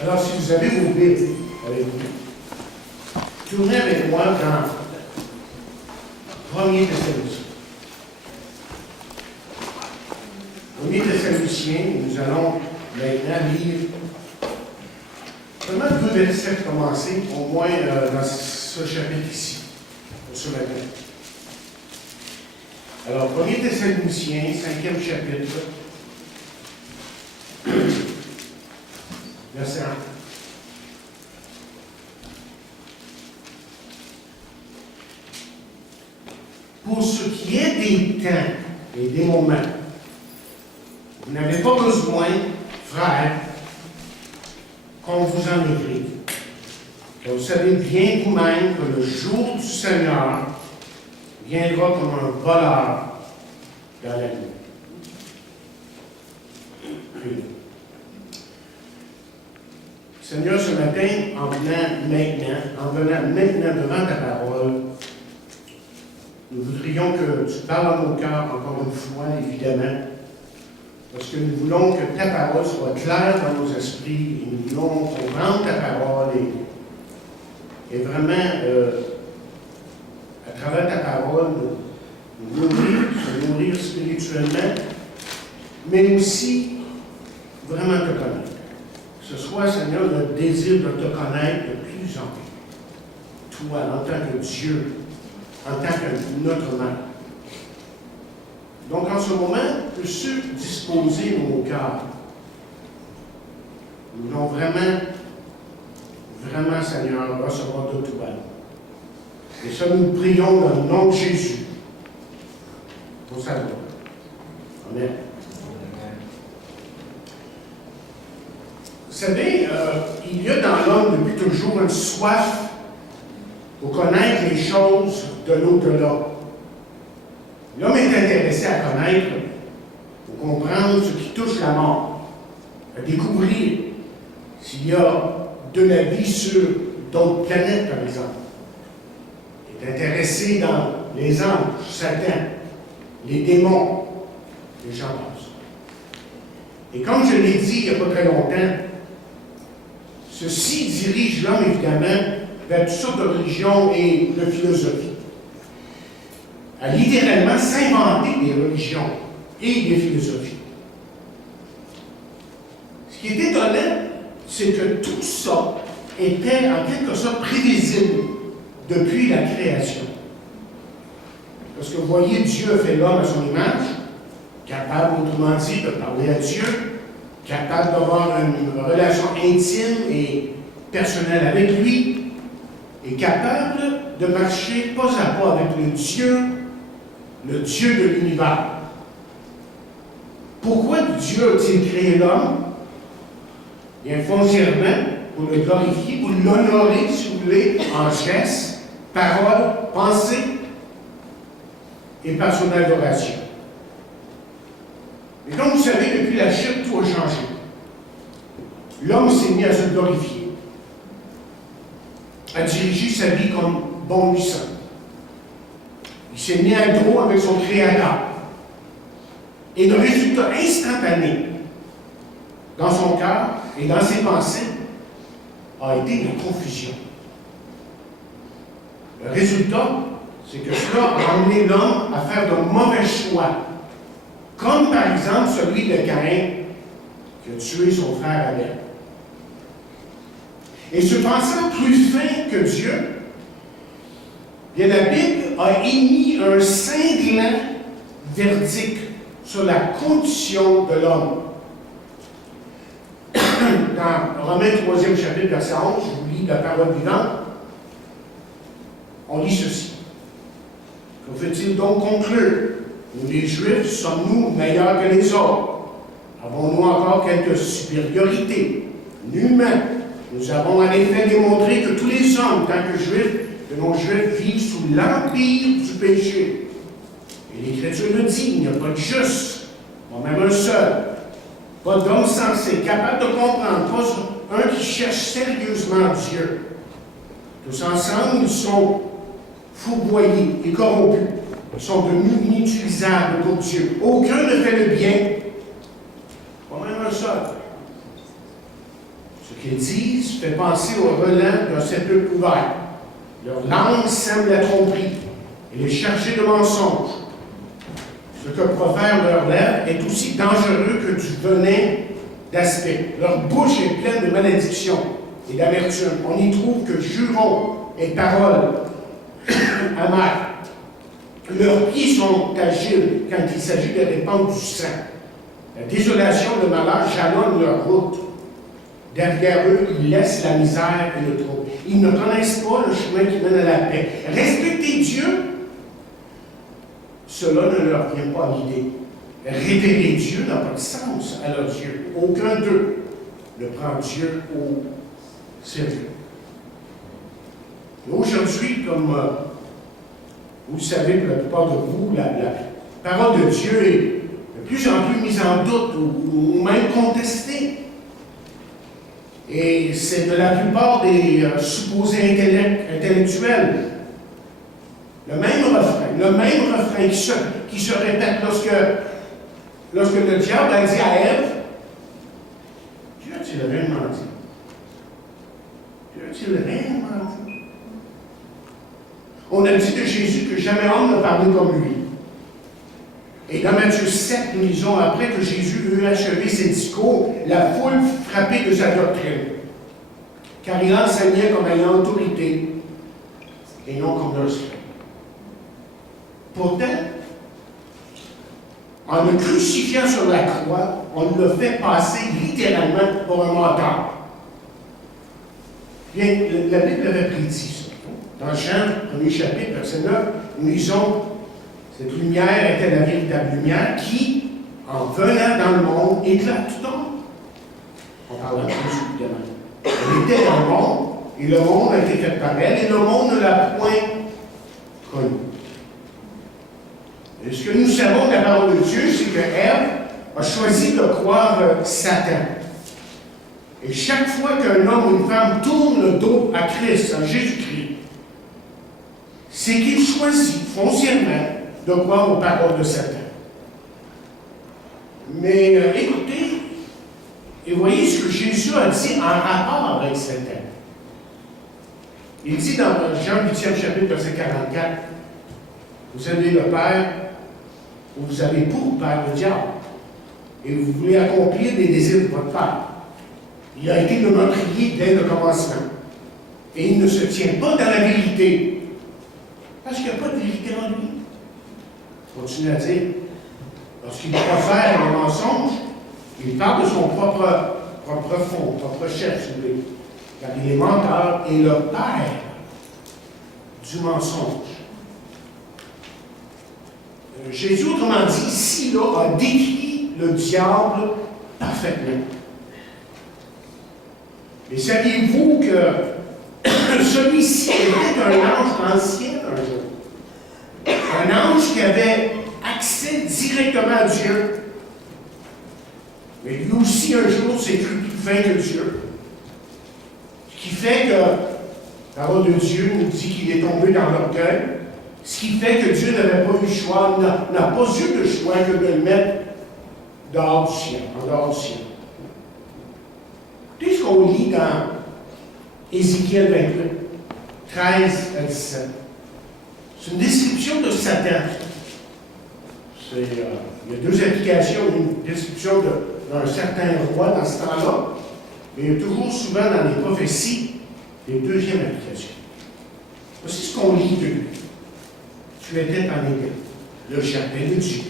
Alors, si vous avez vos Bibles avec vous, tournez avec moi dans 1er Thessaloniciens. 1er Thessaloniciens, nous allons maintenant lire vraiment deux versets pour commencer, au moins dans ce chapitre ici, pour ce matin. Alors, 1er Thessaloniciens, 5e chapitre, verset 1. Pour ce qui est des temps et des moments, vous n'avez pas besoin, frères, qu'on vous en écrive. Car vous savez bien vous-même que le jour du Seigneur viendra comme un voleur dans la nuit. Prions. Seigneur, ce matin, en venant maintenant devant ta parole, nous voudrions que tu parles à nos cœurs encore une fois, évidemment, parce que nous voulons que ta parole soit claire dans nos esprits, et nous voulons qu'on rende ta parole et vraiment, à travers ta parole, nous se nourrir spirituellement, mais aussi vraiment te connaître. Que ce soit, Seigneur, notre désir de te connaître de plus en plus. Toi, en tant que Dieu, en tant que notre Mère. Donc, en ce moment, peux-tu disposer nos cœurs? Nous voulons vraiment, Seigneur, recevoir de toi. Et ça, nous prions dans le nom de Jésus. Pour sa gloire. Amen. Vous savez, il y a dans l'homme depuis toujours une soif pour connaître les choses de l'au-delà. L'homme est intéressé à connaître, pour comprendre ce qui touche la mort, à découvrir s'il y a de la vie sur d'autres planètes, par exemple. Il est intéressé dans les anges, Satan, les démons, les gens passent. Et comme je l'ai dit il n'y a pas très longtemps, ceci dirige l'homme, évidemment, vers toutes sortes de religions et de philosophies. À littéralement s'inventer des religions et des philosophies. Ce qui est étonnant, c'est que tout ça était en quelque sorte prévisible depuis la création. Parce que vous voyez, Dieu a fait l'homme à son image, capable, autrement dit, de parler à Dieu, capable d'avoir une relation intime et personnelle avec lui, et capable de marcher pas à pas avec le Dieu de l'univers. Pourquoi Dieu a-t-il créé l'homme? Bien, foncièrement, pour le glorifier, pour l'honorer, si vous voulez, en gestes, paroles, pensées, et par son adoration. Et comme vous savez, depuis la chute, tout a changé. L'homme s'est mis à se glorifier, à diriger sa vie comme bon lui semble. Il s'est mis à gros avec son Créateur. Et le résultat instantané dans son cœur et dans ses pensées a été la confusion. Le résultat, c'est que cela a amené l'homme à faire de mauvais choix, comme par exemple celui de Caïn qui a tué son frère Abel. Et se pensant plus fin que Dieu, bien, la Bible a émis un cinglant verdict sur la condition de l'homme. Dans Romains 3e chapitre, verset 11, je vous lis la parole vivante, on lit ceci. Que veut-il donc conclure? Nous, les Juifs, sommes-nous meilleurs que les autres? Avons-nous encore quelque supériorité? Nullement. Nous avons en effet démontré que tous les hommes, tant que Juifs, de nos Juifs, vivent sous l'empire du péché. Et l'Écriture le dit, il n'y a pas de juste, pas même un seul. Pas d'homme sensé, capable de comprendre, pas un qui cherche sérieusement Dieu. Tous ensemble, ils sont fourvoyés et corrompus. Ils sont devenus inutilisables pour Dieu. Aucun ne fait le bien. Pas même un seul. Ce qu'ils disent fait penser au relent d'un sépulcre ouvert. Leur langue sème la tromperie et les chargés de mensonges. Ce que profèrent leurs lèvres est aussi dangereux que du venin d'aspect. Leur bouche est pleine de malédiction et d'amertume. On n'y trouve que jurons et paroles amères. Leurs pieds sont agiles quand il s'agit de répandre du sang. La désolation et le malheur jalonnent leur route. Derrière eux, ils laissent la misère et le trouble. Ils ne connaissent pas le chemin qui mène à la paix. Respecter Dieu, cela ne leur vient pas à l'idée. Révérer Dieu n'a pas de sens à leurs yeux. Aucun d'eux ne prend Dieu au sérieux. Aujourd'hui, comme vous le savez, pour la plupart de vous, la parole de Dieu est de plus en plus mise en doute ou même contestée. Et c'est de la plupart des supposés intellectuels. Le même refrain qui se répète lorsque le diable a dit à Ève, Dieu a-t-il réellement dit? Dieu a-t-il réellement dit? On a dit de Jésus que jamais homme n'a parlé comme lui. Et dans Matthieu 7, nous lisons, après que Jésus eut achevé ses discours, la foule fut frappée de sa doctrine, car il enseignait comme ayant autorité et non comme leur scribe. Pourtant, en le crucifiant sur la croix, on le fait passer littéralement pour un menteur. Bien, la Bible avait prédit ça. Dans Jean, 1er chapitre, verset 9, nous lisons, cette lumière était la véritable lumière qui, en venant dans le monde, éclate tout le monde. On parle de Jésus, évidemment. Elle était dans le monde, et le monde a été fait par elle, et le monde ne l'a point connue. Et ce que nous savons de la parole de Dieu, c'est que Ève a choisi de croire Satan. Et chaque fois qu'un homme ou une femme tourne le dos à Christ, à Jésus-Christ, c'est qu'il choisit foncièrement de croire aux paroles de Satan. Mais écoutez, et voyez ce que Jésus a dit en rapport avec Satan. Il dit dans Jean 8e chapitre, verset 44, vous avez le Père, vous avez pour Père le diable, et vous voulez accomplir les désirs de votre Père. Il a été le meurtrier dès le commencement. Et il ne se tient pas dans la vérité. Parce qu'il n'y a pas de vérité en lui. Continue à dire, lorsqu'il profère le mensonge, il parle de son propre fond, propre chef, si vous voulez. Car il est menteur et le père du mensonge. Jésus, autrement dit, ici, là, a décrit le diable parfaitement. Mais saviez-vous que celui-ci était un ange ancien un jour? Un ange qui avait accès directement à Dieu. Mais lui aussi, un jour, s'est cru plus fin que Dieu. Ce qui fait que la parole de Dieu nous dit qu'il est tombé dans l'orgueil. Ce qui fait que Dieu n'avait pas eu le choix, n'a pas eu de choix que de le mettre dehors du ciel, en dehors du ciel. Écoutez ce qu'on lit dans Ézéchiel 28, 13 à 17. C'est une description de Satan. Il y a deux applications, une description d'un certain roi dans ce temps-là, mais il y a toujours souvent dans les prophéties des deuxièmes applications. Voici ce qu'on lit de lui. Tu étais en Éden, le jardin de Dieu.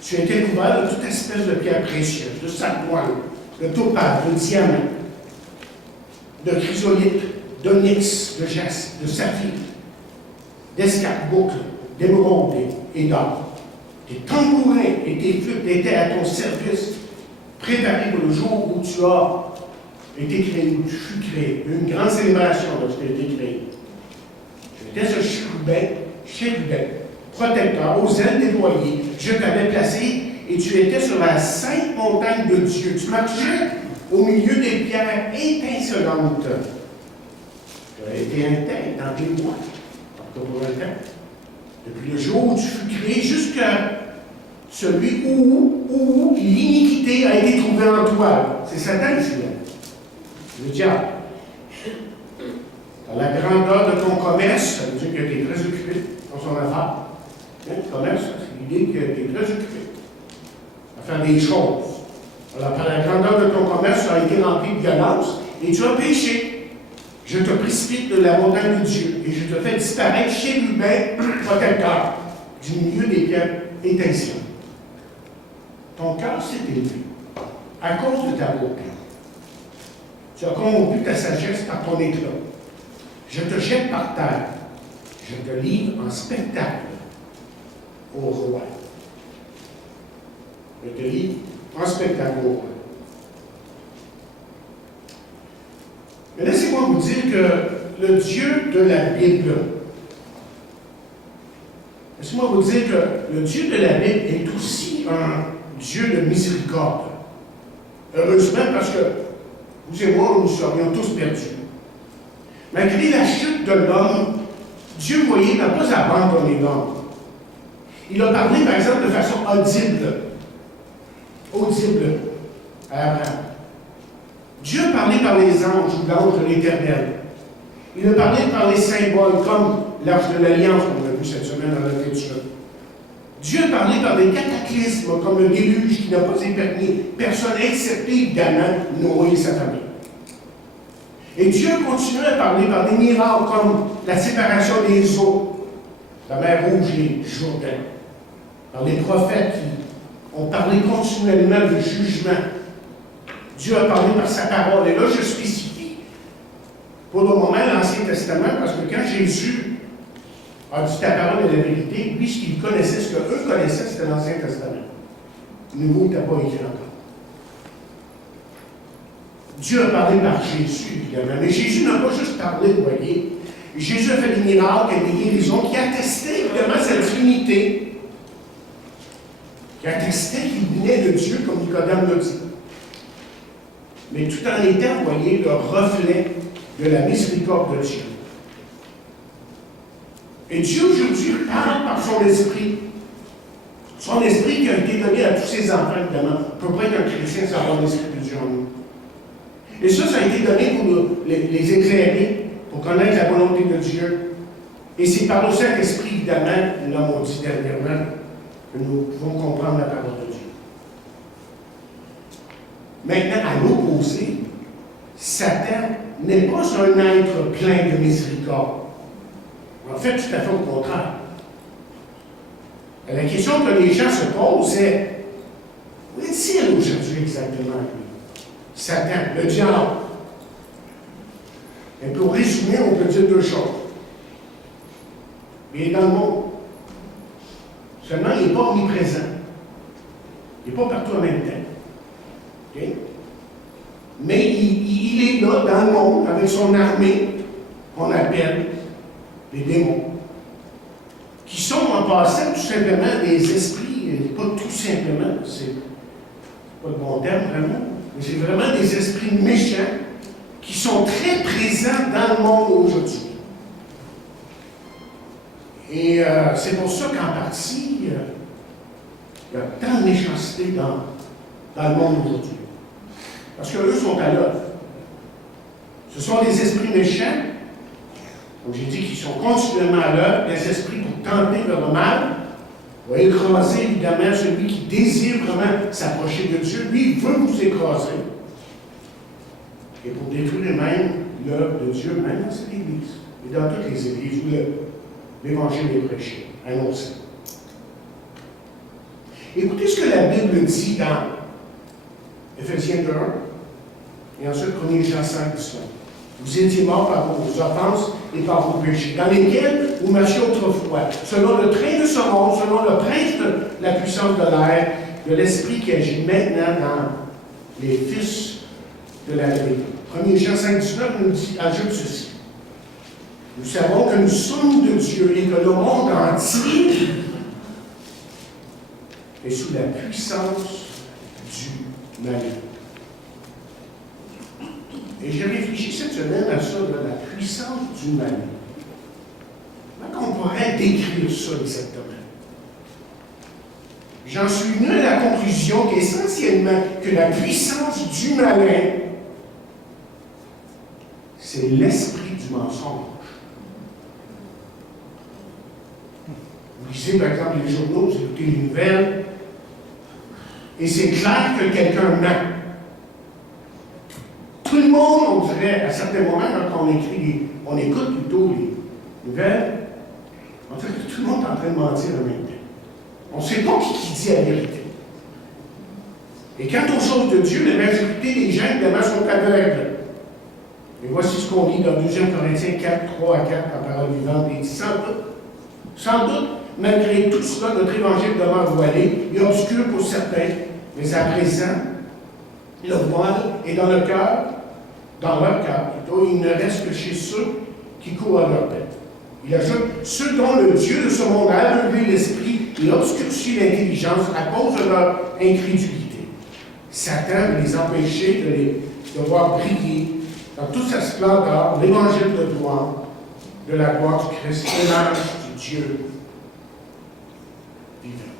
Tu étais couvert de toute espèce de pierres précieuses, de sarmoine, de topaz, de diamant, de chrysolite, d'onyx, de jaspe, de saphir, d'escarboucle, d'émeraude et d'or. Tes tambourins et tes flûtes étaient à ton service, préparés pour le jour où tu as été créé, où tu fus créé. Une grande célébration lorsque tu as été créé. Tu étais ce chérubin, protecteur, aux ailes déployées. Je t'avais placé et tu étais sur la sainte montagne de Dieu. Tu marchais au milieu des pierres étincelantes. Tu as été intègre dans tes lois, pour un temps. Depuis le jour où tu fus créé jusqu'à celui où l'iniquité a été trouvée en toi. C'est Satan ici. Le diable. Dans la grandeur de ton commerce, ça veut dire que tu es très occupé dans son affaire. Le commerce, c'est l'idée que tu es très occupé à faire des choses. Alors, par la grandeur de ton commerce, tu as été rempli de violence et tu as péché. Je te précipite de la montagne de Dieu et je te fais disparaître chérubin protecteur du milieu desquels étincelle. Ton cœur s'est élevé à cause de ta beauté. Tu as corrompu ta sagesse par ton éclat. Je te jette par terre. Je te livre en spectacle au roi. Je te livre en spectacle au roi. Mais laissez-moi vous dire que le Dieu de la Bible, laissez-moi vous dire que le Dieu de la Bible est aussi un Dieu de miséricorde. Heureusement, parce que vous et moi, nous serions tous perdus. Malgré la chute de l'homme, Dieu, vous voyez, n'a pas abandonné l'homme. Il a parlé, par exemple, de façon audible à Abraham. Dieu a parlé par les anges ou l'ange de l'Éternel. Il a parlé par les symboles, comme l'arche de l'Alliance, qu'on a vu cette semaine dans la lecture. Dieu a parlé par des cataclysmes, comme le déluge qui n'a pas épargné personne, excepté évidemment Noé et sa famille. Et Dieu a continué à parler par des miracles, comme la séparation des eaux, la mer Rouge et Jourdain, par les prophètes qui ont parlé continuellement du jugement. Dieu a parlé par sa parole. Et là, je spécifie pour le moment l'Ancien Testament, parce que quand Jésus a dit ta parole est la vérité, lui, ce qu'il connaissait, ce qu'eux connaissaient, c'était l'Ancien Testament. Le Nouveau n'était pas écrit encore. Dieu a parlé par Jésus, évidemment. Mais Jésus n'a pas juste parlé, vous voyez. Jésus a fait des miracles et des guérisons qui attestaient évidemment sa divinité, qui attestaient qu'il venait de Dieu, comme Nicodème l'a dit. Mais tout en étant, vous voyez, le reflet de la miséricorde de Dieu. Et Dieu aujourd'hui parle par son esprit. Son esprit qui a été donné à tous ses enfants, évidemment. On ne peut pas être un chrétien sans avoir l'esprit de Dieu en nous. Et ça a été donné pour les éclairer, pour connaître la volonté de Dieu. Et c'est par le Saint-Esprit, évidemment, nous l'avons dit dernièrement, que nous pouvons comprendre la parole de Dieu. Maintenant, à l'opposé, Satan n'est pas un être plein de miséricorde. En fait, tout à fait au contraire. La question que les gens se posent, c'est où est-il aujourd'hui exactement, lui? Satan, le diable. Et pour résumer, on peut dire deux choses. Il est dans le monde. Seulement, il n'est pas omniprésent. Il n'est pas partout en même temps. Okay? Mais il est là, dans le monde, avec son armée, qu'on appelle les démons, qui sont en passant tout simplement des esprits, pas tout simplement, c'est pas le bon terme vraiment, mais c'est vraiment des esprits méchants qui sont très présents dans le monde aujourd'hui. Et c'est pour ça qu'en partie, il y a tant de méchanceté dans le monde aujourd'hui. Parce qu'eux sont à l'œuvre. Ce sont des esprits méchants, comme j'ai dit, qui sont continuellement à l'œuvre, des esprits pour tenter le mal, pour écraser évidemment celui qui désire vraiment s'approcher de Dieu. Lui, il veut vous écraser. Et pour détruire même l'œuvre de Dieu, même dans cette église, et dans toutes les églises où l'Évangile est prêché, annoncé. Écoutez ce que la Bible dit dans Éphésiens 2, et ensuite 1 Jean 5, 19. Vous étiez morts par vos offenses et par vos péchés, dans lesquels vous marchiez autrefois, selon le train de ce monde, selon le prince de la puissance de l'air, de l'esprit qui agit maintenant dans les fils de la vérité. 1 Jean 5, 19 nous dit, ajoute ceci. Nous savons que nous sommes de Dieu et que le monde entier est sous la puissance du mal. Et j'ai réfléchi cette semaine à ça, de la puissance du mal. Comment on pourrait décrire ça exactement? J'en suis venu à la conclusion qu'essentiellement, que la puissance du malin c'est l'esprit du mensonge. Vous lisez par exemple les journaux, vous écoutez les nouvelles, et c'est clair que quelqu'un ment. Tout le monde, on dirait, à certains moments, quand on écoute plutôt les nouvelles, on dirait que tout le monde est en train de mentir en même temps. On ne sait pas qui dit la vérité. Et quant aux choses de Dieu, la majorité des gens, évidemment, sont aveugles. Et voici ce qu'on lit dans 2 Corinthiens 4, 3 à 4, en parole vivante. Il dit sans doute, malgré tout cela, notre évangile demeure voilé et obscur pour certains, mais à présent, le voile est dans leur cœur, plutôt, il ne reste que chez ceux qui courent à leur tête. Il ajoute, ceux dont le Dieu de ce monde a aveuglé l'esprit et obscurci l'intelligence à cause de leur incrédulité. Satan veut les empêcher de voir briller dans toute sa splendeur l'évangile de gloire, de la gloire du Christ, l'image du Dieu vivant.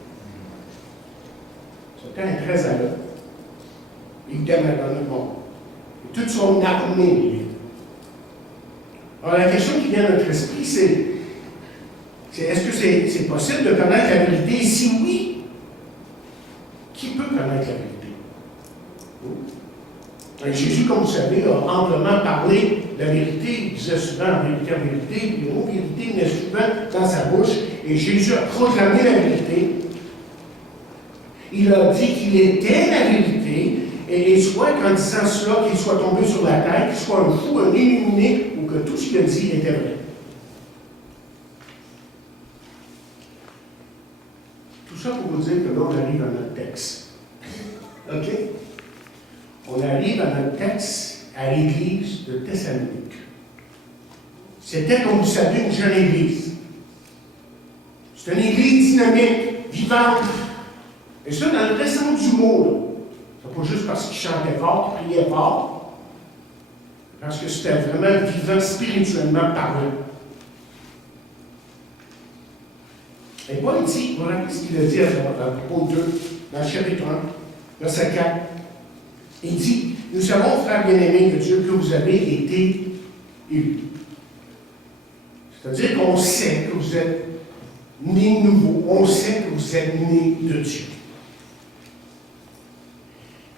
Satan est très à l'œuvre, évidemment dans le monde. Et toute son armée. Alors la question qui vient à notre esprit, c'est est-ce que c'est possible de connaître la vérité? Et si oui, qui peut connaître la vérité? Jésus, comme vous savez, a amplement parlé de la vérité. Il disait souvent en vérité, le mot vérité venait souvent dans sa bouche. Et Jésus a proclamé la vérité. Il a dit qu'il était la vérité. Et soit qu'en disant cela, qu'il soit tombé sur la tête, qu'il soit un fou, un illuminé, ou que tout ce qu'il a dit était vrai. Tout ça pour vous dire que là, on arrive à notre texte. OK? On arrive à notre texte à l'église de Thessalonique. C'était, comme vous savez, une jeune église. C'est une église dynamique, vivante. Et ça, dans le vrai sens du mot, c'est pas juste parce qu'ils chantaient fort, qu'ils priaient fort, parce que c'était vraiment vivant spirituellement parlant. Et Paul dit, vous rappelez ce qu'il a dit à propos d'eux, dans le chapitre 1, verset 4. Il dit, nous savons, frères bien-aimés de Dieu, que vous avez été élus. C'est-à-dire qu'on sait que vous êtes nés de nouveau, on sait que vous êtes nés de Dieu.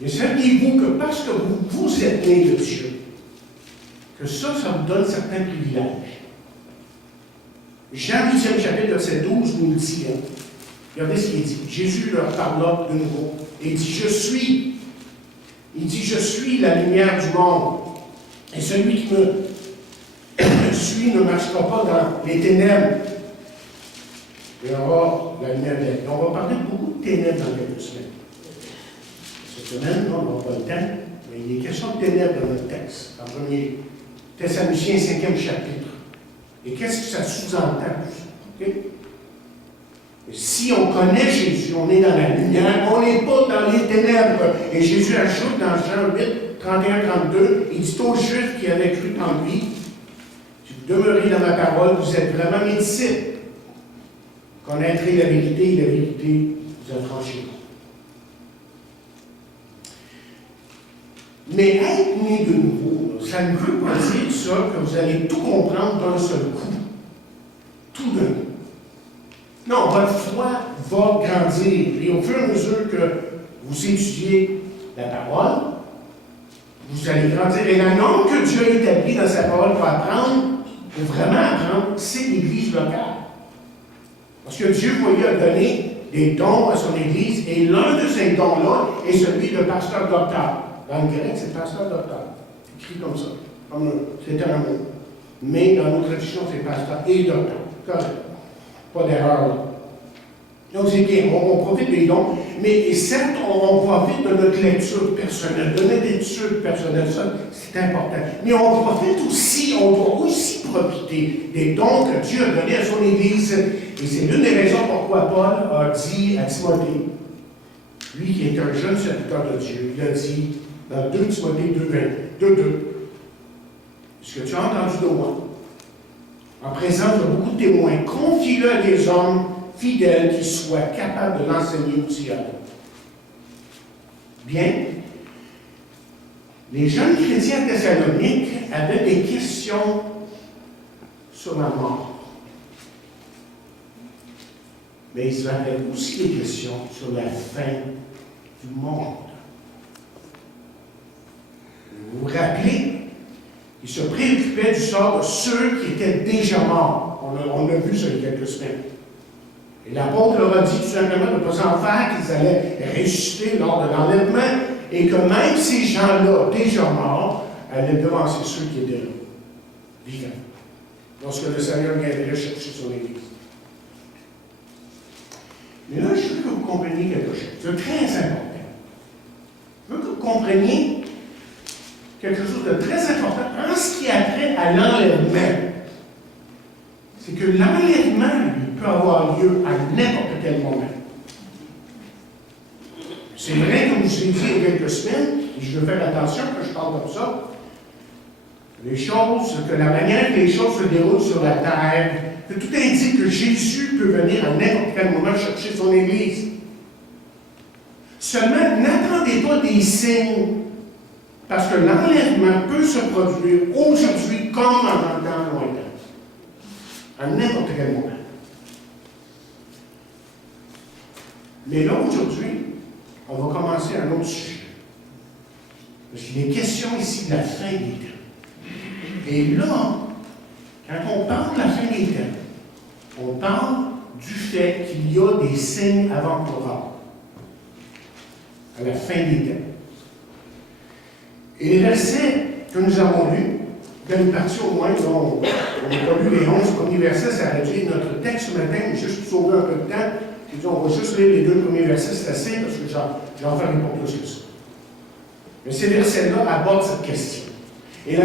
Mais saviez-vous que parce que vous êtes nés de Dieu, que ça vous donne certains privilèges. Jean 8e chapitre, verset 12, nous le dit. Regardez ce qu'il dit. Jésus leur parla de nouveau. Et il dit, je suis la lumière du monde. Et celui qui me suit ne marchera pas dans les ténèbres. Il y aura la lumière de la vie. On va parler beaucoup de ténèbres dans quelques semaines. Cette semaine, on n'aura pas le temps, mais il est question de ténèbres dans notre texte. En 1er Thessaloniciens, 5e chapitre. Et qu'est-ce que ça sous-entend? Okay? Si on connaît Jésus, on est dans la lumière, on n'est pas dans les ténèbres. Et Jésus ajoute dans Jean 8, 31-32, il dit aux Juifs qui avaient cru en lui, si vous demeurez dans ma parole, vous êtes vraiment mes disciples. Connaîtrez la vérité et la vérité vous affranchira. Mais être né de nouveau, ça ne veut pas dire ça que vous allez tout comprendre d'un seul coup. Tout d'un coup. Non, votre foi va grandir. Et au fur et à mesure que vous étudiez la parole, vous allez grandir. Et la norme que Dieu a établie dans sa parole pour apprendre, pour vraiment apprendre, c'est l'Église locale. Parce que Dieu voulait donner des dons à son Église, et l'un de ces dons-là est celui de pasteur-docteur. Dans le grec, c'est pasteur-docteur. Écrit comme ça. C'est un mot. Mais dans nos traditions, c'est pasteur et docteur. Correct. Pas d'erreur là. Donc c'est bien, on profite des dons, mais certes, on profite de notre lecture personnelle, de notre étude personnelle, ça c'est important. Mais on profite aussi, on doit aussi profiter des dons que Dieu a donnés à son Église. Et c'est l'une des raisons pourquoi Paul a dit à Timothée, lui qui est un jeune serviteur de Dieu, il a dit dans 2 Timothée 2:2, ce que tu as entendu de moi, en présence de beaucoup de témoins, confie-le à des hommes fidèles qui soient capables de l'enseigner aussi à d'autres. Bien. Les jeunes chrétiens thessaloniques avaient des questions sur la mort. Mais ils avaient aussi des questions sur la fin du monde. Vous vous rappelez, ils se préoccupaient du sort de ceux qui étaient déjà morts. On l'a vu ça il y a quelques semaines. Et l'apôtre leur a dit tout simplement de ne pas en faire, qu'ils allaient ressusciter lors de l'enlèvement, et que même ces gens-là, déjà morts, allaient devancer ceux qui étaient là, vivants, lorsque le Seigneur viendrait chercher son Église. Mais là, je veux que vous compreniez quelque chose. C'est très important. Je veux que vous compreniez quelque chose de très important en ce qui a trait à l'enlèvement. C'est que l'enlèvement, lui, peut avoir lieu à n'importe quel moment. C'est vrai, comme je l'ai dit il y a quelques semaines, et je veux faire attention quand je parle comme ça, que la manière que les choses se déroulent sur la terre, que tout indique que Jésus peut venir à n'importe quel moment chercher son Église. Seulement, n'attendez pas des signes, parce que l'enlèvement peut se produire aujourd'hui comme en un temps lointain. À n'importe quel moment. Mais là, aujourd'hui, on va commencer un autre sujet. Parce qu'il est question ici de la fin des temps. Et là, quand on parle de la fin des temps, on parle du fait qu'il y a des signes avant-coureurs à la fin des temps. Et les versets que nous avons lus, dans une partie au moins, dont on n'a pas lu les 11 premiers versets, ça réduit notre texte ce matin, juste pour sauver un peu de temps. Je dis, on va juste lire les 2 premiers versets, c'est assez, parce que j'en ferai pas plus que ça. Mais ces versets-là abordent cette question. Et la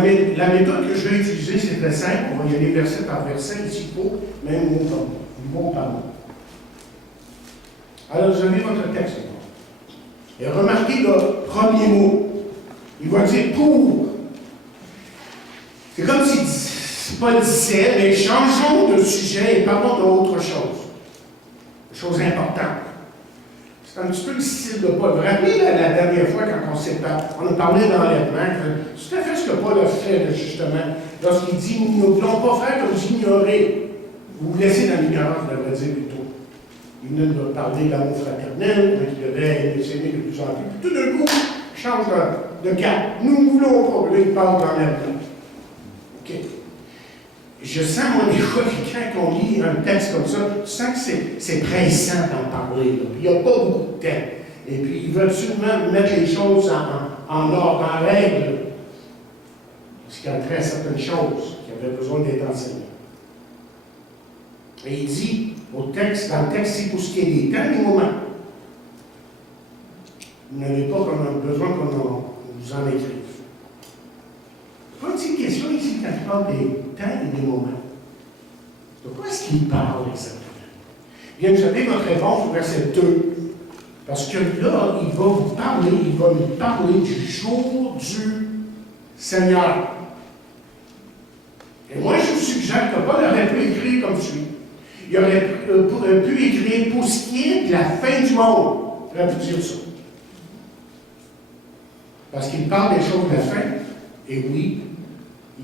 méthode que je vais utiliser, c'est très simple. On va y aller verset par verset, ici, pour même mot par mot. Alors, vous avez votre texte. Et remarquez le premier mot. Il va dire pour. C'est comme si Paul disait, mais changeons de sujet et parlons d'autre chose. Chose importante. C'est un petit peu le style de Paul. Vous vous rappelez la dernière fois quand on a parlé d'enlèvement, c'est tout à fait ce que Paul a fait, justement, lorsqu'il dit, nous ne voulons pas faire que vous ignorez. Vous vous laissez dans l'ignorance, je devrais dire plutôt. Il venait de parler de l'amour fraternel, qu'il devait s'aimer de plus en plus. Puis tout d'un coup, il change de cap. Nous ne voulons pas. Là, il parle d'enlèvement. OK. Je sens, moi, des fois, que quand on lit un texte comme ça, je sens que c'est pressant d'en parler. Là. Il n'y a pas beaucoup de temps. Et puis, il veut absolument mettre les choses en ordre, en règle. Parce qu'il y a très certaines choses qui avaient besoin d'être enseignées. Et il dit, dans le texte, c'est pour ce qui est des temps et des moments. Vous n'avez pas besoin qu'on vous en écrive. Pas une petite question ici quand il parle des temps et des moments. De quoi est-ce qu'il parle exactement? Bien, vous avez votre réponse au verset 2. Parce que là, il va nous parler du jour du Seigneur. Et moi, je vous suggère que Paul aurait pu écrire comme suit. Il aurait pu écrire pour ce qui est de la fin du monde. Il aurait pu dire ça. Parce qu'il parle des choses de la fin. Et oui,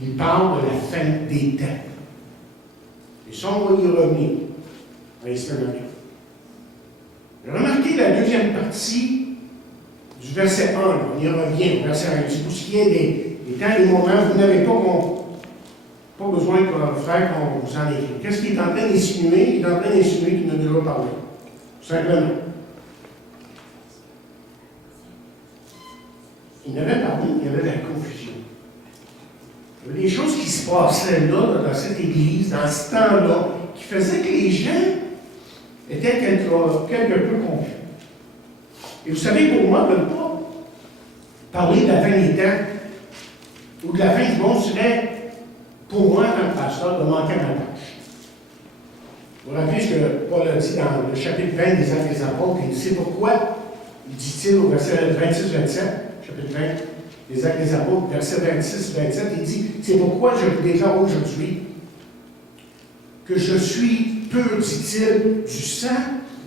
il parle de la fin des temps. Et ça, on va y revenir dans les semaines à venir. Remarquez la deuxième partie du verset 1. On y revient au verset 1. C'est pour ce qui est des temps et des moments, vous n'avez pas besoin de faire qu'on vous en écrit. Qu'est-ce qu'il est en train d'insinuer? Il est en train d'insinuer qu'il n'a déjà parlé. Tout simplement. Il n'avait parlé, il y avait de la confusion. Il y avait des choses qui se passaient là, dans cette église, dans ce temps-là, qui faisaient que les gens étaient quelque peu confus. Et vous savez, pour moi, de ne pas parler de la fin des temps ou de la fin du monde serait, pour moi, comme pasteur, de manquer à ma tâche. Vous vous rappelez ce que Paul a dit dans le chapitre 20 des Actes des Apôtres, il dit, c'est pourquoi, dit-il au verset 26-27, chapitre 20 des Actes des Apôtres, verset 26-27, il dit, c'est pourquoi je vous déclare aujourd'hui que je suis pur, dit-il, du sang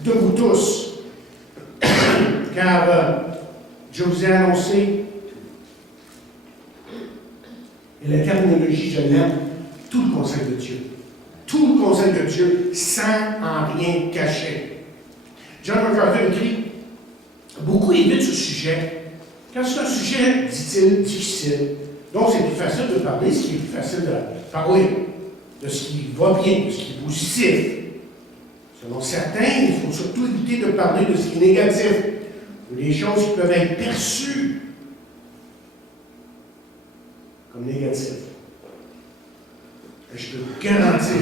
de vous tous. Car je vous ai annoncé Et la terminologie, je l'aime, tout le conseil de Dieu. Tout le conseil de Dieu sans en rien cacher. John MacArthur écrit, beaucoup évitent ce sujet, car c'est un sujet, dit-il, difficile. Donc c'est plus facile de parler, ce qui est plus facile de parler, de ce qui va bien, de ce qui est positif. Selon certains, il faut surtout éviter de parler de ce qui est négatif, ou des choses qui peuvent être perçues comme négatives. Et je peux vous garantir,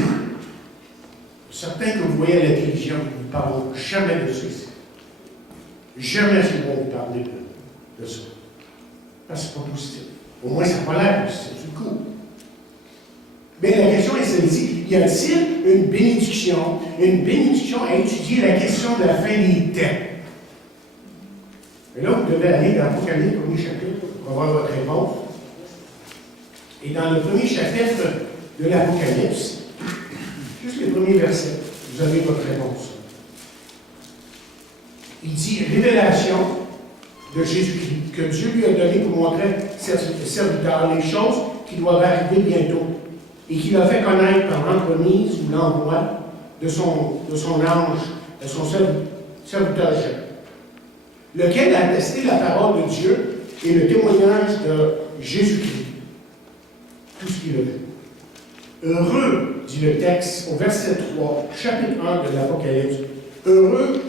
certains que vous voyez à la télévision, nous ne parlons jamais de ça ici. Jamais ils vont vous parler de ça. Parce que ce n'est pas positif. Au moins, ça n'a pas l'air positif, c'est le coup. Mais la question est celle-ci. Y a-t-il une bénédiction à étudier la question de la fin des temps? Et là, vous devez aller dans l'Apocalypse, le premier chapitre, pour avoir votre réponse. Et dans le premier chapitre de l'Apocalypse, juste les premiers versets, vous avez votre réponse. Il dit révélation de Jésus-Christ, que Dieu lui a donné pour montrer ses serviteurs les choses qui doivent arriver bientôt, et qu'il a fait connaître par l'entremise ou l'envoi de son ange, de son serviteur Jean, lequel a attesté la parole de Dieu et le témoignage de Jésus-Christ, tout ce qu'il a vu. Heureux, dit le texte au verset 3, chapitre 1 de l'Apocalypse, heureux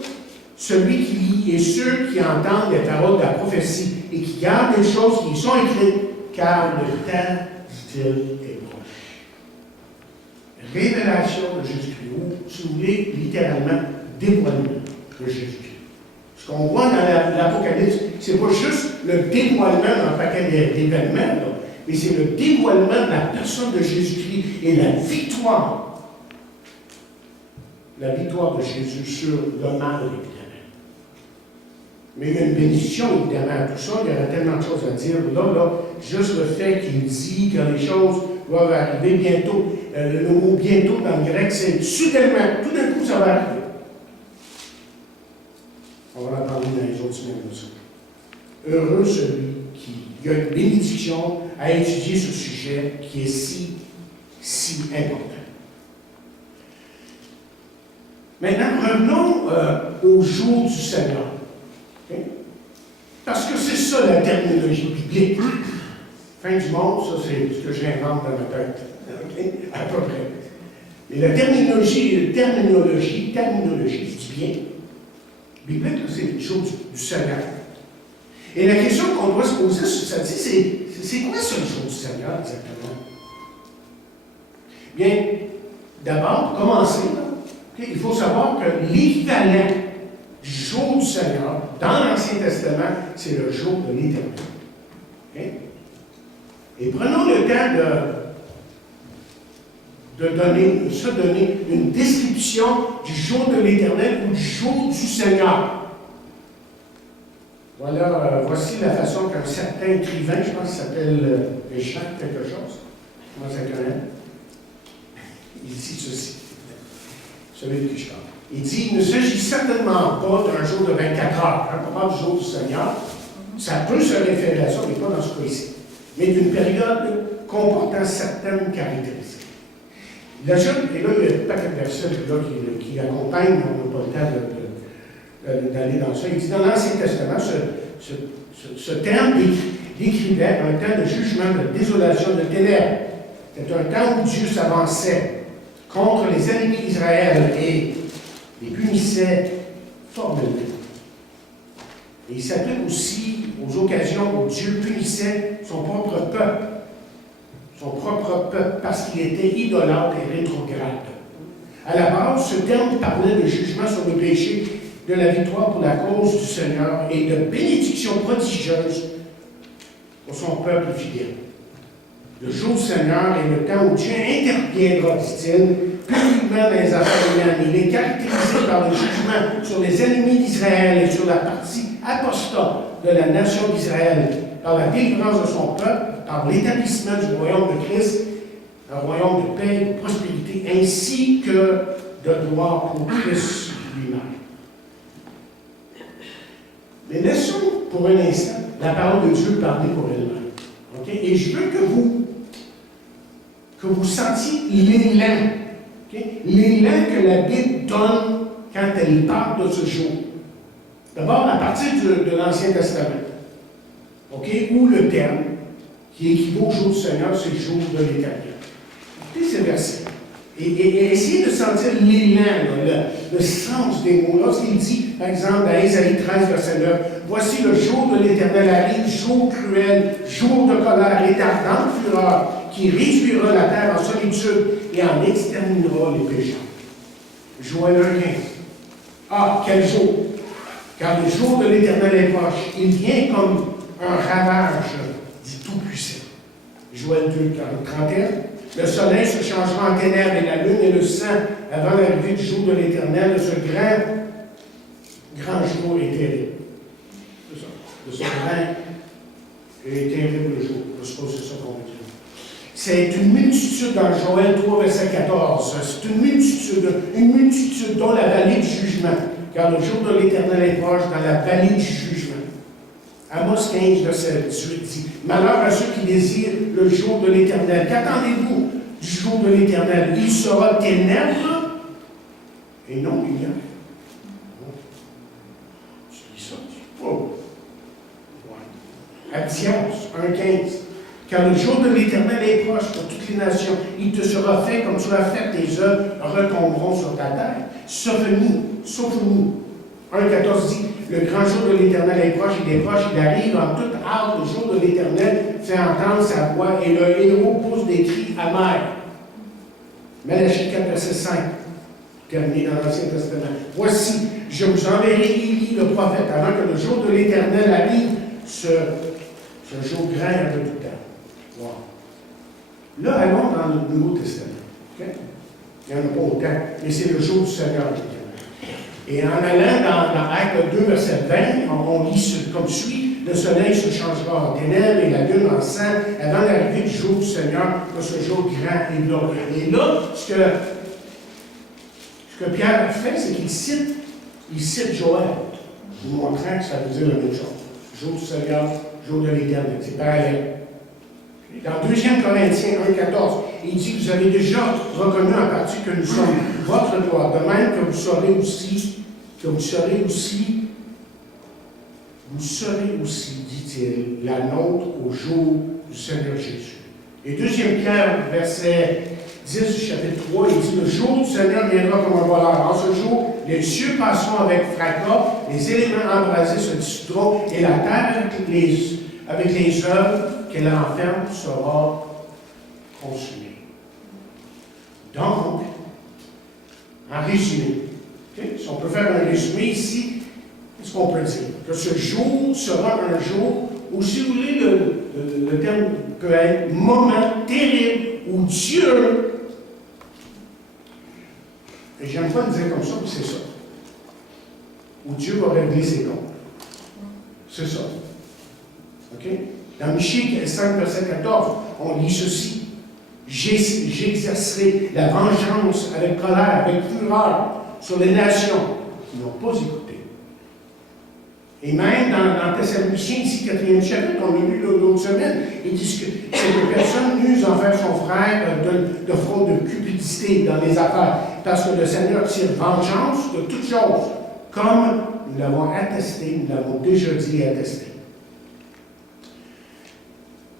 celui qui lit et ceux qui entendent les paroles de la prophétie et qui gardent les choses qui y sont écrites, car le temps, dit-il, est proche. Révélation de Jésus-Christ, ou si vous voulez, littéralement, dévoilement de Jésus-Christ. Ce qu'on voit dans l'Apocalypse, ce n'est pas juste le dévoilement d'un paquet d'événements, mais c'est le dévoilement de la personne de Jésus-Christ et la victoire de Jésus sur le mal, évidemment. Mais il y a une bénédiction, évidemment, à tout ça. Il y aurait tellement de choses à dire. Là, juste le fait qu'il dit que les choses doivent arriver bientôt. Le mot bientôt dans le grec, c'est soudainement. Tout d'un coup, ça va arriver. On va en parler dans les autres semaines de ça. Heureux celui qui a une bénédiction à étudier ce sujet qui est si important. Maintenant, revenons au jour du Seigneur. Okay? Parce que c'est ça la terminologie biblique. Fin du monde, ça c'est ce que j'invente dans ma tête. Okay? À peu près. Mais la terminologie, je dis bien, biblique, c'est le jour du Seigneur. Et la question qu'on doit se poser sur ça, c'est quoi ce jour du Seigneur exactement? Bien, d'abord, pour commencer, okay, il faut savoir que l'équivalent du jour du Seigneur dans l'Ancien Testament, c'est le jour de l'Éternel. Okay? Et prenons le temps de se donner une description du jour de l'Éternel ou du jour du Seigneur. Voilà, voici la façon qu'un certain écrivain, je pense qu'il s'appelle Richard quelque chose, comment ça s'appelle? Il dit ceci, celui de qui je parle. Il dit, il ne s'agit certainement pas d'un jour de 24 heures, hein, on parle du jour du Seigneur, ça peut se référer à ça, mais pas dans ce cas-ci, mais d'une période comportant certaines caractéristiques. Il ajoute, et là, il y a un paquet de versets qui accompagnent, on n'a pas le temps d'aller dans ça. Il dit, dans l'Ancien Testament, ce terme décrivait un temps de jugement, de désolation, de ténèbres. C'est un temps où Dieu s'avançait contre les ennemis d'Israël et les punissait formellement. Et il s'applique aussi aux occasions où Dieu punissait son propre peuple. Parce qu'il était idolâtre et rétrograde. À la base, ce terme parlait de jugement sur le péché, de la victoire pour la cause du Seigneur et de bénédiction prodigieuse pour son peuple fidèle. Le jour du Seigneur est le temps où Dieu interviendra, dit-il, publiquement dans les affaires de l'âme. Il est caractérisé par le jugement sur les ennemis d'Israël et sur la partie apostate de la nation d'Israël, par la délivrance de son peuple, par l'établissement du royaume de Christ, un royaume de paix et de prospérité, ainsi que de gloire pour Christ lui-même. Mais laissons pour un instant la parole de Dieu parler pour elle-même. Okay? Et je veux que vous que vous sentiez l'élan. Okay? L'élan que la Bible donne quand elle parle de ce jour. D'abord, à partir de l'Ancien Testament, okay? Où le terme qui équivaut au jour du Seigneur, c'est le jour de l'Éternel. Écoutez ces versets. Et essayez de sentir l'élan, le sens des mots. Lorsqu'il dit, par exemple, dans Ésaïe 13, verset 9, « Voici le jour de l'Éternel arrive, jour cruel, jour de colère et d'ardente fureur, qui réduira la terre en solitude et en exterminera les pécheurs. » Joël 1,15. Ah, quel jour! Car le jour de l'Éternel est proche. Il vient comme un ravage du Tout-Puissant. Joël 2, 31. Le soleil se changera en ténèbres et la lune et le sang avant l'arrivée du jour de l'Éternel, de ce grand jour est terrible. C'est ça. De ce grand et terrible jour. Je suppose que c'est ça qu'on veut dire. C'est une multitude dans Joël 3, verset 14. C'est une multitude dont la vallée du jugement. Car le jour de l'Éternel est proche dans la vallée du jugement. Amos 15, verset 18 dit, « Malheur à ceux qui désirent le jour de l'Éternel. Qu'attendez-vous du jour de l'Éternel? Il sera ténèbres et non lumière. » Tu lis ça? Oh! Ouais. Abdias 1,15. « Car le jour de l'Éternel est proche pour toutes les nations. Il te sera fait comme tu l'as fait, tes œuvres retomberont sur ta terre. Sauf-nous. 1,14 dit, « Le grand jour de l'Éternel est proche, il arrive en toute hâte, le jour de l'Éternel fait entendre sa voix, et le héros pousse des cris amers. » Malachie 4, verset 5, terminé dans l'Ancien Testament. « Voici, je vous enverrai Élie le prophète, avant que le jour de l'Éternel arrive, ce jour grand et de tout temps. » Wow. Là, allons dans le Nouveau Testament. Okay? Il n'y en a pas autant, mais c'est le jour du Seigneur. Et en allant dans Actes 2, verset 20, on lit comme suit, « Le soleil se changera en ténèbres et la lune en sang avant l'arrivée du jour du Seigneur, de ce jour grand et glorieux. » Et là, ce que Pierre fait, c'est qu'il cite Joël, vous montrant que ça veut dire la même chose. Jour du Seigneur, jour de l'Éternel. C'est parallèle. Dans 2 Corinthiens 1,14, il dit que vous avez déjà reconnu en partie que nous sommes votre gloire. De même que vous serez aussi, dit-il, la nôtre au jour du Seigneur Jésus. Et 2 Pierre, verset 10 du chapitre 3, il dit, « Le jour du Seigneur viendra comme un voleur. En ce jour, les cieux passeront avec fracas, les éléments embrasés se dissoudront, et la terre avec les œuvres qu'elle enferme sera consumée. » Donc, en résumé, okay, si on peut faire un résumé ici, qu'est-ce qu'on peut dire? Que ce jour sera un jour où, si vous voulez, le terme peut être moment terrible où Dieu, et j'aime pas le dire comme ça, mais c'est ça, où Dieu va régler ses comptes. C'est ça. OK? Dans Michée 5, verset 14, on lit ceci. J'exercerai la vengeance avec colère, avec fureur sur les nations qui n'ont pas écouté. Et même dans Thessaloniciens, ici, 4e chapitre, on l'a lu l'autre semaine, ils disent que c'est que personne n'use envers son frère de fraude, de cupidité dans les affaires, parce que le Seigneur tire vengeance de toutes choses, comme nous l'avons attesté, nous l'avons déjà dit et attesté.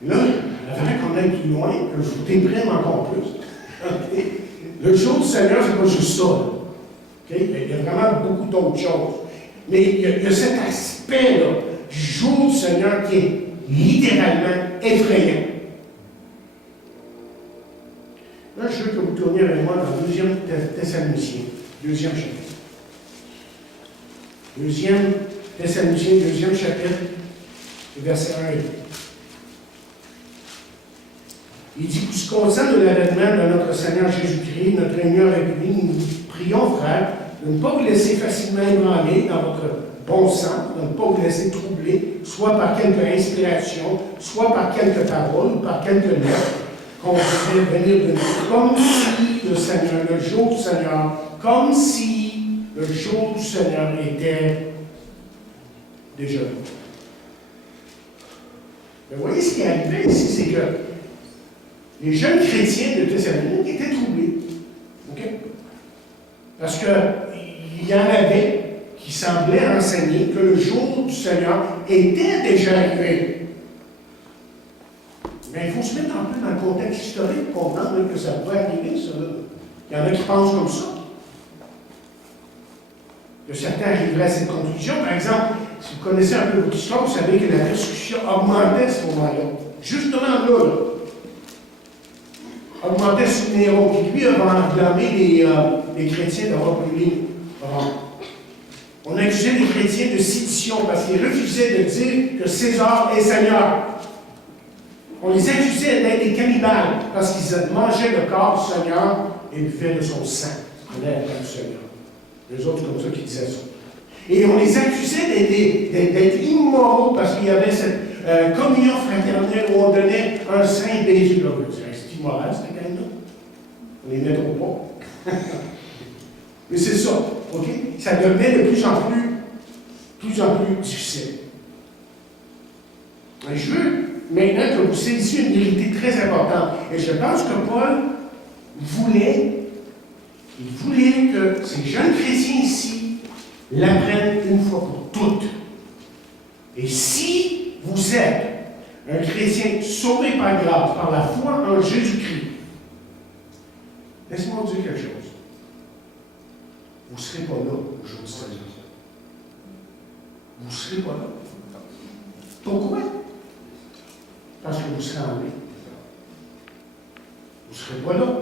Là, avant qu'on aille plus loin, que je vous déprime encore plus, le jour du Seigneur, c'est pas juste ça. Okay? Il y a vraiment beaucoup d'autres choses. Mais il y a cet aspect-là du jour du Seigneur qui est littéralement effrayant. Là, je veux que vous tourniez avec moi dans 2 Thessaloniciens, 2e chapitre. 2 Thessaloniciens, 2e chapitre, verset 1 et 2. Il dit, « Puisqu'au sein de l'avènement de notre Seigneur Jésus-Christ, notre union avec lui, nous prions, frères, de ne pas vous laisser facilement ébranler dans votre bon sens, de ne pas vous laisser troubler, soit par quelque inspiration, soit par quelques paroles, ou par quelques lettres, qu'on faisait venir de nous, comme si le Seigneur, le jour du Seigneur, comme si le jour du Seigneur était déjà là. » Mais vous voyez, ce qui est arrivé ici, c'est que les jeunes chrétiens de Thessalonique étaient troublés. OK? Parce qu'il y en avait qui semblaient enseigner que le jour du Seigneur était déjà arrivé. Mais il faut se mettre un peu dans le contexte historique pour comprendre que ça pourrait arriver, ça. Il y en a qui pensent comme ça. Que certains arriveraient à cette conclusion. Par exemple, si vous connaissez un peu votre histoire, vous savez que la persécution augmentait à ce moment-là. Justement là. Augmentait sous Néron, qui lui a blâmé les chrétiens d'avoir brûlé Rome. On accusait les chrétiens de sédition parce qu'ils refusaient de dire que César est Seigneur. On les accusait d'être des cannibales parce qu'ils mangeaient le corps du Seigneur et buvaient de son sang. On est du Seigneur. Les autres, comme ça, qui disaient ça. Et on les accusait d'être immoraux parce qu'il y avait cette communion fraternelle où on donnait un saint baiser. C'est immoral, cette gang-là. On les mettra pas. Mais c'est ça, OK? Ça devenait de plus en plus difficile. Et je veux maintenant que vous saisissiez une vérité très importante. Et je pense que Paul voulait que ces jeunes chrétiens ici l'apprennent une fois pour toutes. Et si vous êtes un chrétien sauvé par grâce, par la foi en Jésus-Christ, laisse-moi vous dire quelque chose. Vous ne serez pas là au jour du Seigneur. Vous ne serez pas là. Pourquoi? Parce que vous serez en lui. Vous ne serez pas là.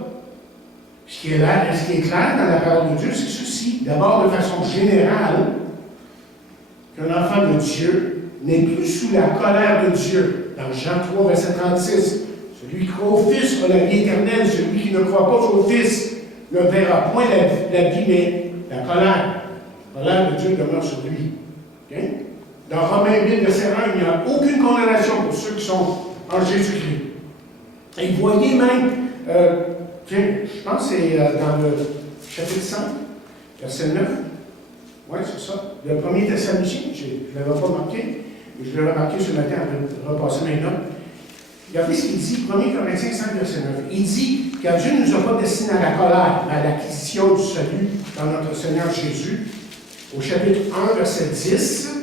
Ce qui est clair dans la parole de Dieu, c'est ceci. D'abord, de façon générale, qu'un enfant de Dieu n'est plus sous la colère de Dieu. Dans Jean 3, verset 36, celui qui croit au Fils a la vie éternelle, celui qui ne croit pas au Fils ne verra point la vie, mais la colère. La colère de Dieu demeure sur lui. Okay? Dans Romains 8, verset 1, il n'y a aucune condamnation pour ceux qui sont en Jésus-Christ. Et voyez même, je pense que c'est dans le chapitre 5, verset 9. Oui, c'est ça. Le premier Thessaloniciens, je ne l'avais pas marqué, mais je l'ai remarqué ce matin en repassant mes notes. Regardez ce qu'il dit, 1 Corinthiens 5, verset 9. Il dit car Dieu ne nous a pas destinés à la colère, mais à l'acquisition du salut dans notre Seigneur Jésus. Au chapitre 1, verset 10,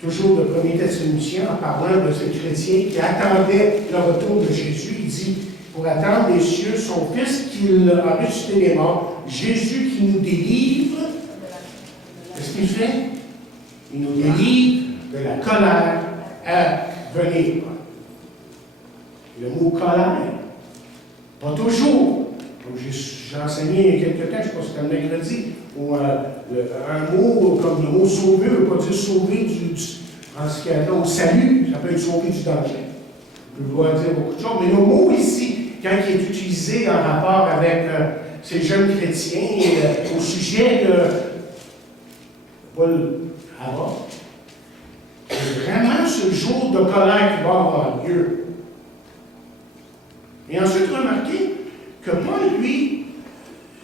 toujours de 1 Thessaloniciens, en parlant de ce chrétien qui attendait le retour de Jésus, il dit pour attendre des cieux son Fils qu'il a ressuscité des morts, Jésus qui nous délivre. Qu'est-ce qu'il fait? Il nous délivre de la colère à venir. Le mot colère, pas toujours. Comme j'ai enseigné il y a quelques temps, je ne sais pas si c'était le mercredi, ou un mot comme le mot sauver ne veut pas dire sauver en ce qu'il y a au salut, ça peut être sauver du danger. On peut vouloir dire beaucoup de choses, mais le mot ici, quand il est utilisé en rapport avec ces jeunes chrétiens au sujet de Paul Abba, c'est vraiment ce jour de colère qui va avoir lieu. Et ensuite, remarquez que Paul, lui,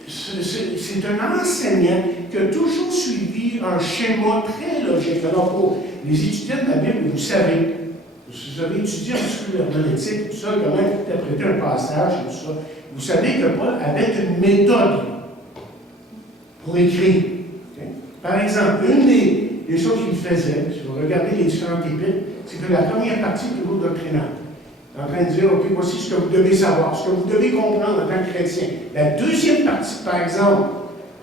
c'est un enseignant qui a toujours suivi un schéma très logique. Alors, pour les étudiants de la Bible, vous avez étudié un petit peu l'herméneutique, tout ça, comment interpréter un passage, tout ça. Vous savez que Paul avait une méthode pour écrire. Okay? Par exemple, une des choses qu'il faisait, si vous regardez les différentes épîtres, c'est que la première partie est toujours doctrinale. En train de dire, OK, voici ce que vous devez savoir, ce que vous devez comprendre en tant que chrétien. La deuxième partie, par exemple,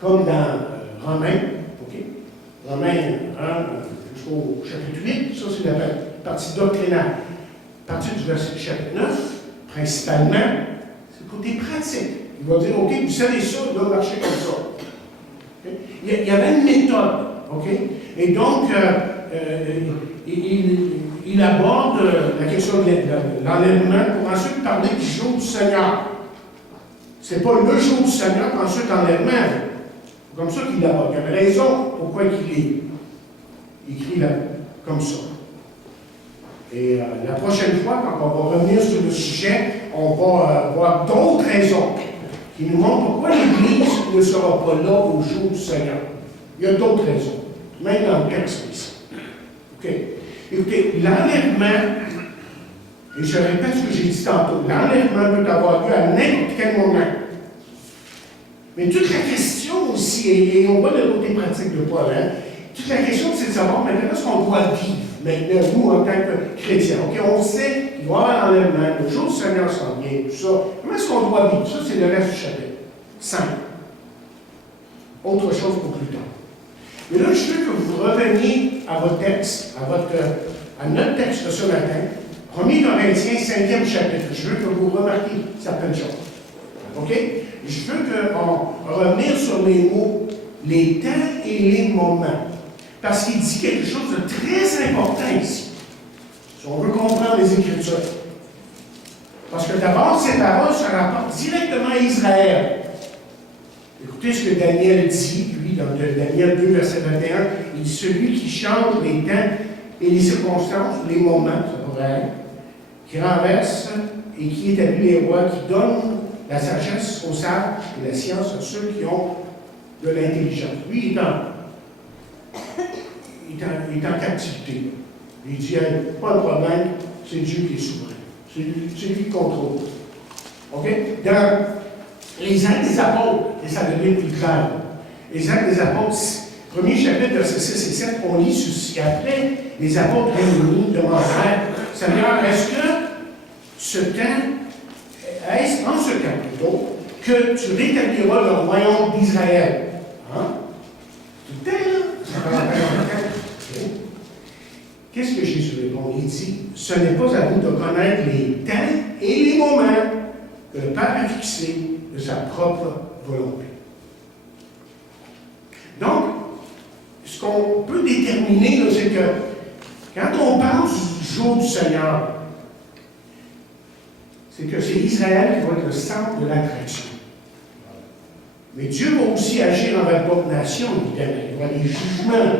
comme dans Romains, OK, Romains 1 jusqu'au chapitre 8, ça c'est la partie doctrinale. À partir du chapitre 9, principalement, c'est le côté pratique. Il va dire, OK, vous savez ça, il doit marcher comme ça. Okay? Il y avait une méthode, OK? Et donc, il aborde la question de l'enlèvement pour ensuite parler du jour du Seigneur. Ce n'est pas le jour du Seigneur, ensuite l'enlèvement. C'est comme ça qu'il l'aborde. Il y avait raison pourquoi il écrit là, comme ça. Et la prochaine fois, quand on va revenir sur le sujet, on va voir d'autres raisons qui nous montrent pourquoi l'Église ne sera pas là au jour du Seigneur. Il y a d'autres raisons, même dans le texte ici. OK? Écoutez, l'enlèvement, Et je répète ce que j'ai dit tantôt. L'enlèvement peut avoir lieu à n'importe quel moment. Mais toute la question aussi, et on voit le côté pratique de Paul, hein, toute la question, c'est de savoir maintenant ce qu'on doit vivre. Maintenant, nous, en tant que chrétiens, OK, on sait qu'il va y avoir l'enlèvement, le jour du Seigneur s'en vient, tout ça. Comment est-ce qu'on doit vivre? Ça, c'est le reste du chapitre. 5. Autre chose pour plus tard. Mais là, je veux que vous reveniez à votre texte, à notre texte de ce matin, 1 Corinthiens, 5e chapitre. Je veux que vous remarquiez certaines choses. OK? Je veux qu'on revenir sur les mots, les temps et les moments. Parce qu'il dit quelque chose de très important ici. Si on veut comprendre les Écritures. Parce que d'abord, ces paroles se rapportent directement à Israël. Écoutez ce que Daniel dit, lui, dans Daniel 2, verset 21. Il dit, celui qui change les temps et les circonstances, les moments, ça pourrait être, qui renverse et qui établit les rois, qui donne la sagesse aux sages et la science à ceux qui ont de l'intelligence. Lui, il est en captivité. Il dit, pas de problème, c'est Dieu qui est souverain. C'est lui qui contrôle. OK? Dans les Actes des Apôtres, et ça devient plus clair. Les Actes des Apôtres, premier chapitre, versets 6 et 7, on lit ceci. Après, les apôtres réunis demandèrent, Seigneur, est-ce que ce temps, est-ce en ce temps plutôt, que tu rétabliras le royaume d'Israël? Hein? Tout le temps, là? Ça prend okay. Qu'est-ce que Jésus répond? Il dit, ce n'est pas à vous de connaître les temps et les moments que le Père a fixés de sa propre volonté. Donc, ce qu'on peut déterminer, là, c'est que quand on parle du jour du Seigneur, c'est que c'est Israël qui va être le centre de l'attraction. Mais Dieu va aussi agir envers d'autres nations, évidemment. Il y aura des jugements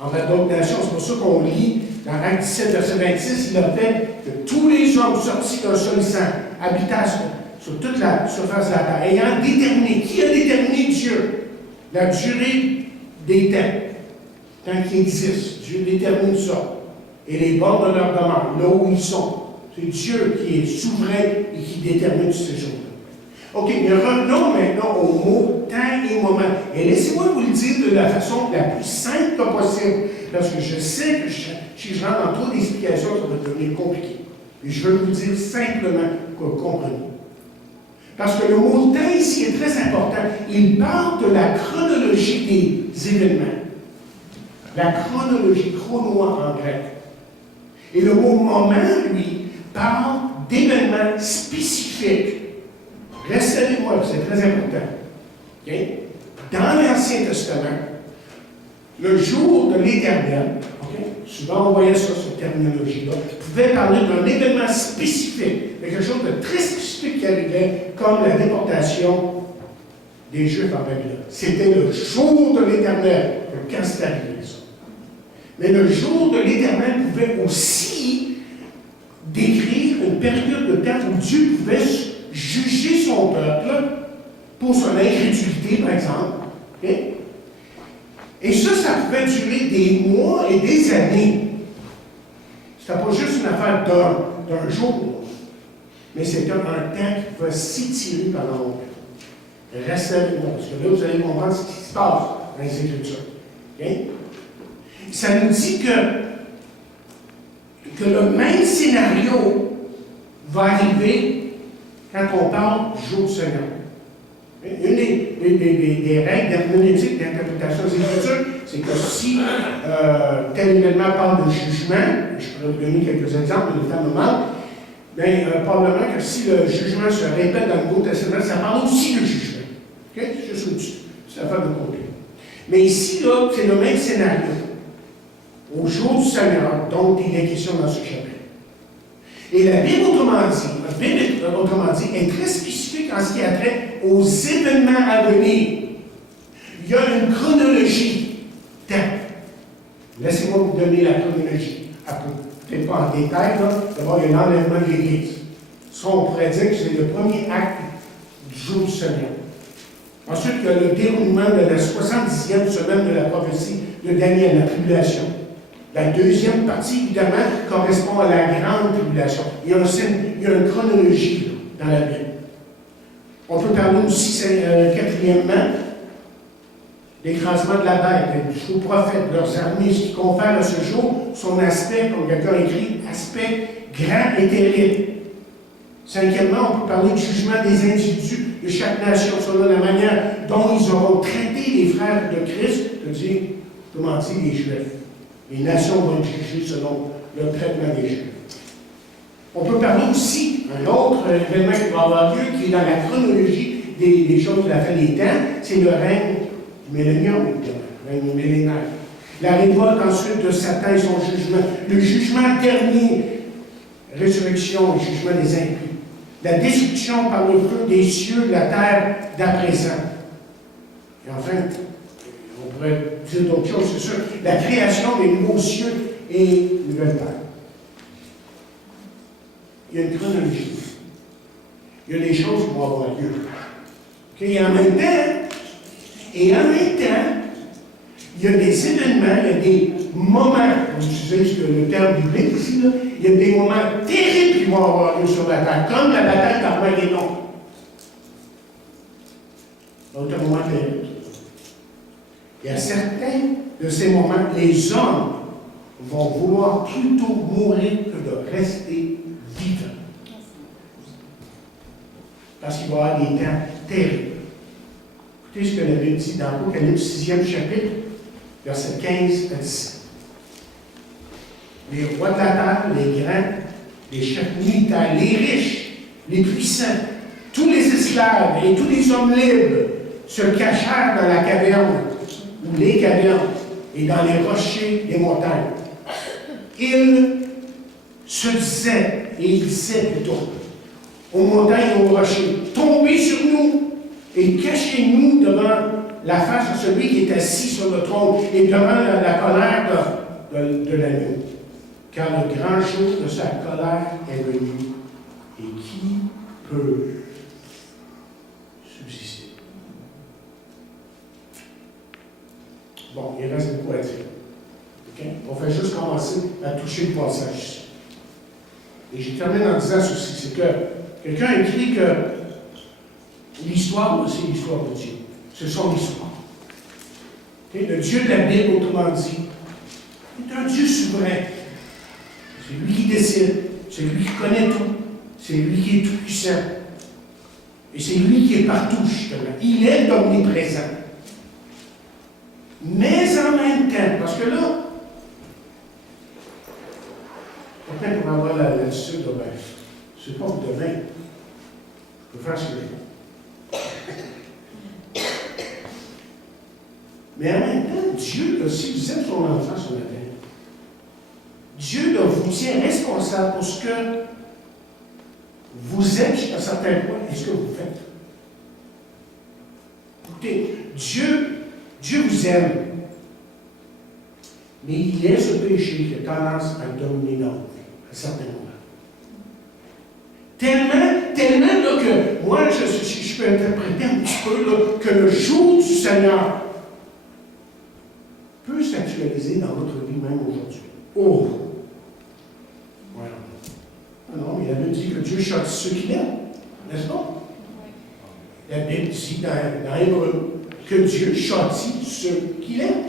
envers d'autres nations. C'est pour ça qu'on lit dans Acte 17, verset 26, il a fait que tous les hommes sortis d'un seul sang habitassent sur toute la surface de la terre, ayant déterminé, qui a déterminé Dieu? La durée des temps, tant qu'il existe. Dieu détermine ça. Et les bornes de leur demeure, là où ils sont. C'est Dieu qui est souverain et qui détermine ces choses-là. OK, mais revenons maintenant au mot temps et moment. Et laissez-moi vous le dire de la façon la plus simple possible, parce que je sais que si je rentre dans trop d'explications, ça va devenir compliqué. Et je veux vous dire simplement que vous comprenez. Parce que le mot temps ici est très important. Il parle de la chronologie des événements. La chronologie, chronoa en grec. Et le mot moment, lui, parle d'événements spécifiques. Restez avec moi, c'est très important. Okay? Dans l'Ancien Testament, le jour de l'Éternel, okay? Souvent on voyait ça, cette terminologie-là, pouvait parler d'un événement spécifique, quelque chose de très spécifique qui arrivait, comme la déportation des Juifs en Babylone. C'était le jour de l'Éternel, quand c'est arrivé ça. Mais le jour de l'Éternel pouvait aussi décrire une période de temps où Dieu pouvait juger son peuple pour son incrédulité, par exemple. Okay? Et ça pouvait durer des mois et des années. C'était pas juste une affaire d'un jour, mais c'était un temps qui pouvait s'étirer pendant longtemps. Restez avec moi, parce que là, vous allez comprendre ce qui se passe dans les Écritures. Okay? Ça nous dit que le même scénario va arriver quand on parle du jour du Seigneur. Une des règles d'herméneutique d'interprétation des Écritures, c'est que si tel événement parle de jugement, je pourrais vous donner quelques exemples de temps moment, bien, probablement que si le jugement se répète dans le Nouveau Testament, ça parle aussi de jugement. Okay? C'est juste une petite affaire de côté. Mais ici, là, c'est le même scénario. Au jour du Seigneur, donc il est question dans ce chapitre. Et la Bible, autrement dit, est très spécifique en ce qui a trait aux événements à venir. Il y a une chronologie temps. Laissez-moi vous donner la chronologie. Peut-être pas en détail, là. D'abord, il y a l'enlèvement de l'Église. Ça, on pourrait dire que c'est le premier acte du jour du Seigneur. Ensuite, il y a le déroulement de la 70e semaine de la prophétie de Daniel, la tribulation. La deuxième partie, évidemment, correspond à la grande tribulation. Il y a une chronologie là, dans la Bible. On peut parler aussi, quatrièmement, l'écrasement de la bête, des faux prophètes, leurs armées, ce qui confère à ce jour son aspect, comme quelqu'un écrit, aspect grand et terrible. Cinquièmement, on peut parler du jugement des individus de chaque nation, selon la manière dont ils auront traité les frères de Christ, c'est-à-dire, comment dire, les Juifs. Les nations vont être jugées selon le traitement des Juifs. On peut parler aussi d'un autre événement qui va avoir lieu, qui est dans la chronologie des choses de la fin des temps, c'est le règne du millénium, le règne millénaire. La révolte ensuite de Satan et son jugement. Le jugement dernier, résurrection, le jugement des impies. La destruction par le feu des cieux de la terre d'à présent. Et enfin, on pourrait dire d'autres choses, c'est sûr, la création des nouveaux cieux et nouvelles terres. Il y a une chronologie. Il y a des choses qui vont avoir lieu. Okay? Et en même temps, il y a des événements, il y a des moments, on utilise le terme biblique ici, là, il y a des moments terribles qui vont avoir lieu sur la terre, comme la bataille d'Armageddon. Donc, un moment terrible. Il y a certains de ces moments, les hommes vont vouloir plutôt mourir que de rester vivants. Parce qu'il va y avoir des temps terribles. Écoutez ce que la Bible dit dans l'Apocalypse 6e chapitre, versets 15 à 17. Les rois de la terre, les grands, les chefs militaires, les riches, les puissants, tous les esclaves et tous les hommes libres se cachèrent dans la caverne, ou les cavernes, et dans les rochers des montagnes. Ils se disaient, et ils disaient plutôt, aux montagnes et aux rochers, tombez sur nous et cachez-nous devant la face de celui qui est assis sur le trône et devant la colère de l'agneau. Car le grand jour de sa colère est venu. Et qui peut subsister? Bon, il reste beaucoup à dire. Okay? On fait juste commencer à toucher le passage. Et je termine en disant ceci, c'est que quelqu'un écrit que l'histoire, c'est l'histoire de Dieu. C'est son histoire. Okay? Le Dieu de la Bible, autrement dit, est un Dieu souverain. C'est lui qui décide, c'est lui qui connaît tout, c'est lui qui est tout-puissant. Et c'est lui qui est partout, justement. Il est omniprésent. Mais en même temps, parce que là, peut-être pour avoir l'attitude de ben, c'est pas pour demain. Je peux faire ce que je veux. Mais en même temps, Dieu, si vous êtes son enfant ce matin, Dieu vous tient responsable pour ce que vous êtes jusqu'à un certain point et ce que vous faites. Écoutez, Dieu vous aime, mais il laisse le péché qui a tendance à dominer notre vie à certains moments. Tellement là, que moi, je peux interpréter un petit peu là, que le jour du Seigneur peut s'actualiser dans votre vie même aujourd'hui. Oh! Voilà. Ah non, mais la Bible dit que Dieu châtie ceux qu'il aime, n'est-ce pas? La Bible dit dans Hébreu que Dieu châtie ceux qu'il aime.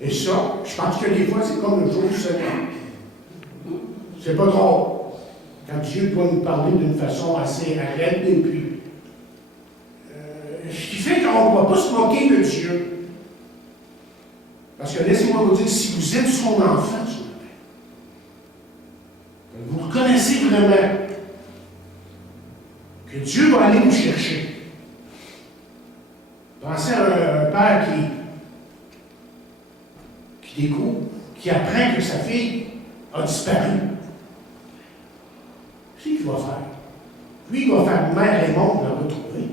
Et ça, je pense que des fois, c'est comme le jour du Seigneur. C'est pas drôle. Quand Dieu doit nous parler d'une façon assez arrête, et puis. Ce qui fait qu'on ne va pas se moquer de Dieu. Parce que laissez-moi vous dire, si vous êtes son enfant ce matin, vous reconnaissez vraiment que Dieu va aller vous chercher. Pensez à un père qui découvre, qui apprend que sa fille a disparu. C'est ce qu'il va faire. Lui, il va faire mère et monde la retrouver.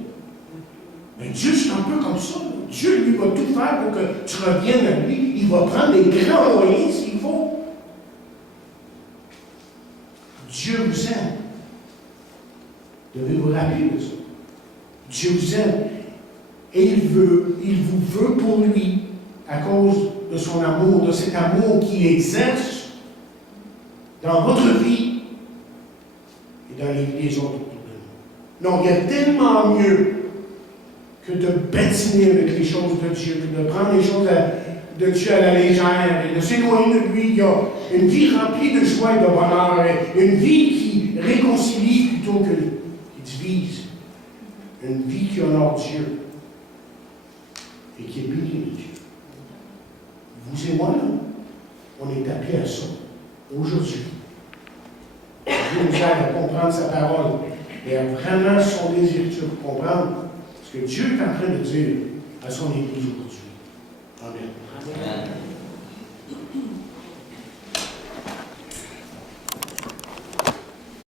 Mais Dieu, c'est un peu comme ça. Dieu, lui, va tout faire pour que tu reviennes à lui. Il va prendre les grands moyens s'il faut. Dieu vous aime. Vous devez vous rappeler de ça. Dieu vous aime. Et il vous veut pour lui à cause de son amour, de cet amour qu'il exerce dans votre vie et dans les vies des autres autour de nous. Non, il y a tellement mieux que de bâtiner avec les choses de Dieu, que de prendre les choses de Dieu à la légère et de s'éloigner de lui. Il y a une vie remplie de joie et de bonheur, et une vie qui réconcilie plutôt que qui divise, une vie qui honore Dieu et qui est bénie de Dieu. Vous et moi, là, on est appelés à ça aujourd'hui. Dieu nous aide à comprendre sa parole et à vraiment sonder les Écritures pour comprendre ce que Dieu est en train de dire à son Église aujourd'hui. Amen. Amen.